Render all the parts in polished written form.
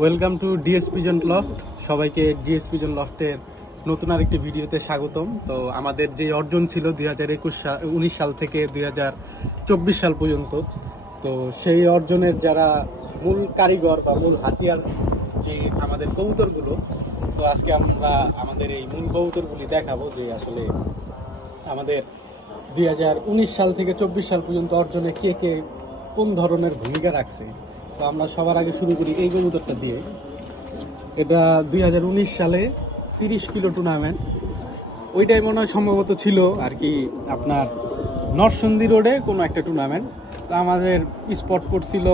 Welcome to DS pigeon loft. সবাইকে DS pigeon লফটের নতুন আরেকটি ভিডিওতে স্বাগতম। তো আমাদের যে অর্জন ছিল 2019 সাল থেকে 2024 সাল পর্যন্ত, তো সেই অর্জনের যারা মূল কারিগর বা মূল হাতিয়ার যে আমাদের কবুতরগুলো, তো আজকে আমরা আমাদের এই মূল কবুতরগুলি দেখাবো যে আসলে আমাদের 2019 সাল থেকে 24 সাল পর্যন্ত অর্জনে কে কে কোন ধরনের ভূমিকা রাখছে। তো আমরা সবার আগে শুরু করি এই কবুতরটা দিয়ে। এটা 2019 সালে 30 কিলো টুর্নামেন্ট, ওইটাই মনে হয় সম্ভবত ছিল আর কি আপনার নরসিংদী রোডে কোনো একটা টুর্নামেন্ট। তো আমাদের স্পট পড়ছিল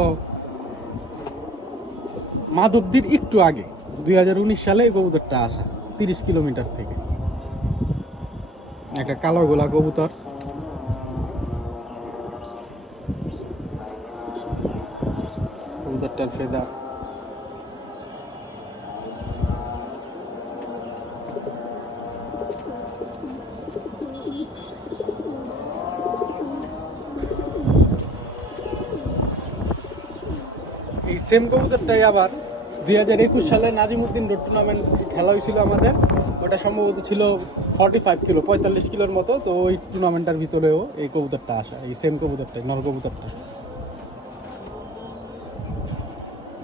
মাধবদীর একটু আগে। 2019 সালে এই কবুতরটা আসা 30 কিলোমিটার থেকে, একটা কালো গোলা কবুতর। কবুতরটার ফেদার এই সেম কবুতরটাই আবার 2021 সালে নাজিমুদ্দিন রোড টুর্নামেন্ট খেলা হয়েছিল আমাদের। ওটা সম্ভবত ছিল 45 কিলো, 45 কিলোর মতো। তো ওই টুর্নামেন্টের ভিতরেও এই কবুতরটা আসা, এই সেম কবুতরটাই, নর কবুতরটা।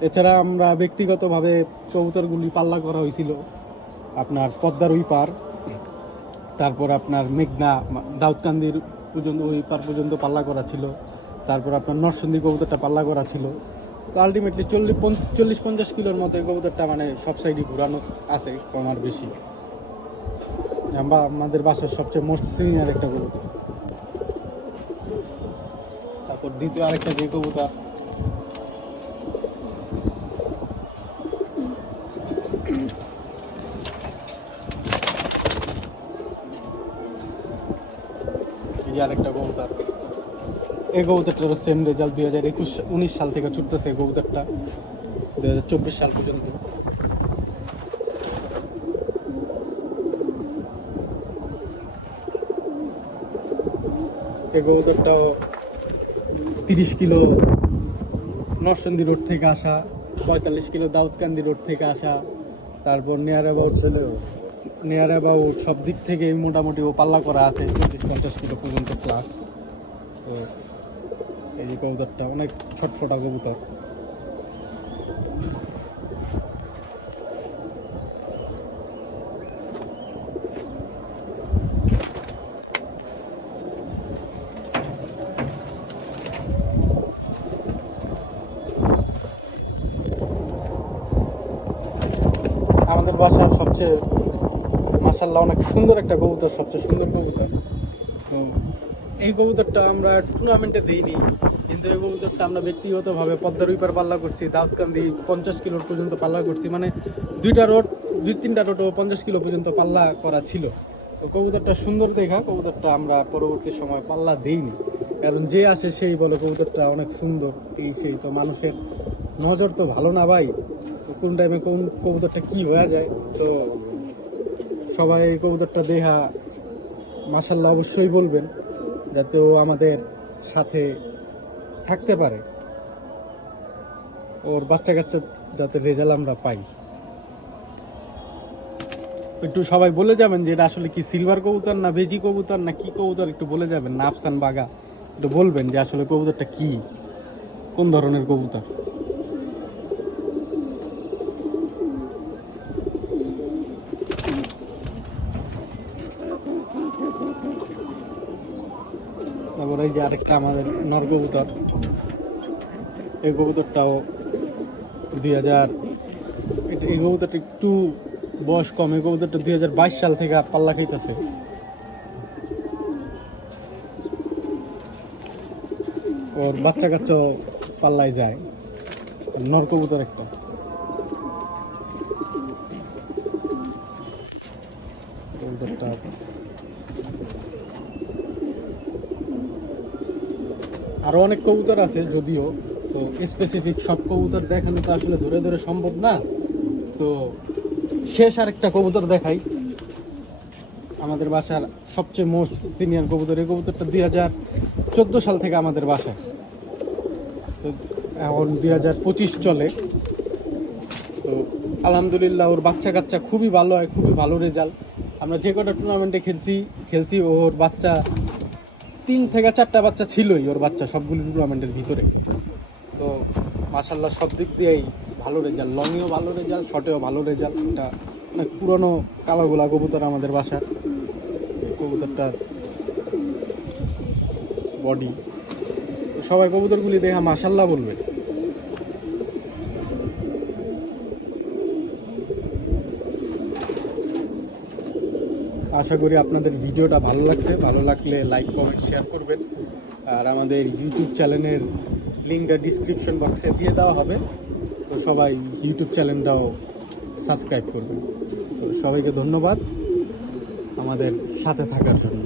এছাড়া আমরা ব্যক্তিগতভাবে কবুতরগুলি পাল্লা করা হয়েছিল আপনার পদ্মার ওই পার, তারপর আপনার মেঘনা দাউদকান্দির পর্যন্ত, ওই পার পর্যন্ত পাল্লা করা ছিল। তারপর আপনার নরসিংদী কবুতরটা পাল্লা করা ছিল। তো আলটিমেটলি 40-50 কিলোর মতো এই কবুতরটা মানে সব সাইডে ঘুরানো আছে, কম আর বেশি। আমাদের বাসার সবচেয়ে মোস্ট সিনিয়র একটা কবুতর। তারপর দ্বিতীয় আরেকটা যে কবুতর, এই আরেকটা কবুতর। এই কবুতরটারও সেম রেজাল্ট। 2019 সাল থেকে ছুটতেছে এই কবুতরটা 2024 সাল পর্যন্ত। এই কবুতরটাও 30 কিলো নরসিংদী রোড থেকে আসা, 45 কিলো দাউদকান্দি রোড থেকে আসা। তারপর নিয়ার অ্যাবাউট সব দিক থেকে মোটামুটি ও পাল্লা করা আছে 40-50 কিলো পর্যন্ত প্লাস। তো এই যে কবুতরটা অনেক ছটফটা কবুতর। আমাদের বাসার সবচেয়ে মাশাআল্লাহ অনেক সুন্দর একটা কবুতর, সবচেয়ে সুন্দর কবুতর। তো এই কবুতরটা আমরা টুর্নামেন্টে দিইনি, কিন্তু এই কবুতরটা আমরা ব্যক্তিগতভাবে পদ্মার উইপার পাল্লা করছি, দাউদকান্দি 50 কিলো পর্যন্ত পাল্লা করছি। মানে 2-3টা রোডও 50 কিলো পর্যন্ত পাল্লা করা ছিল। তো কবুতরটা সুন্দর দেখা, কবুতরটা আমরা পরবর্তী সময় পাল্লা দিইনি, কারণ যে আসে সেই বলে কবুতরটা অনেক সুন্দর, এই সেই। তো মানুষের নজর তো ভালো না ভাই, কোন টাইমে কোন কবুতরটা কি হয়ে যায়। তো সবাই এই কবুতরটা দেখা মাশাআল্লাহ অবশ্যই বলবেন, যাতে ও আমাদের সাথে থাকতে পারে, ওর বাচ্চা কাচ্চা যাতে রেজাল্ট আমরা পাই। একটু সবাই বলে যাবেন যে এটা আসলে কি সিলভার কবুতর না বেজি কবুতর না কি কবুতর, একটু বলে যাবেন না। আফসান বাগা একটু বলবেন যে আসলে কবুতরটা কি, কোন ধরনের কবুতর। তারপর এই যে আরেকটা আমাদের নর কবুতর, এই কবুতরটাও 2000, এই কবুতরটা একটু বয়স কম। এই কবুতরটা 2022 সাল থেকে পাল্লা খাইতেছে। ওর বাচ্চা কাচ্চা পাল্লায় যায়, নর কবুতর একটা। কবুতরটা আরো অনেক কবুতর আছে যদিও, তো স্পেসিফিক সব কবুতর দেখানো তো আসলে ধরে ধরে সম্ভব না। তো শেষ আরেকটা কবুতর দেখাই, আমাদের বাসার সবচেয়ে মোস্ট সিনিয়র কবুতর। এই কবুতরটা 2014 সাল থেকে আমাদের বাসায়, তো এখন 2025 চলে। তো আলহামদুলিল্লাহ ওর বাচ্চা কাচ্চা খুবই ভালো হয়, খুবই ভালো রেজাল্ট। আমরা যে কটা টুর্নামেন্টে খেলছি ওর বাচ্চা 3 থেকে 4টা বাচ্চা ছিলই, ওর বাচ্চা সবগুলো টুর্নামেন্টের ভিতরে। তো মাশাল্লাহ সব দিক দিয়েই ভালো রেজাল্ট, লংয়েও ভালো রেজাল্ট, শর্টেও ভালো রেজাল্ট। এটা অনেক পুরনো কালাগোলা কবুতর আমাদের বাসা। কবুতরটার বডি, সবাই কবুতরগুলি দেখা মাশাল্লাহ বলবে। আশা করি আপনাদের ভিডিওটা ভালো লাগছে, ভালো লাগলে লাইক কমেন্ট শেয়ার করবেন। আর আমাদের ইউটিউব চ্যানেলের লিঙ্কটা ডিসক্রিপশন বক্সে দিয়ে দেওয়া হবে, তো সবাই ইউটিউব চ্যানেলটাও সাবস্ক্রাইব করবেন। তো সবাইকে ধন্যবাদ আমাদের সাথে থাকার জন্য।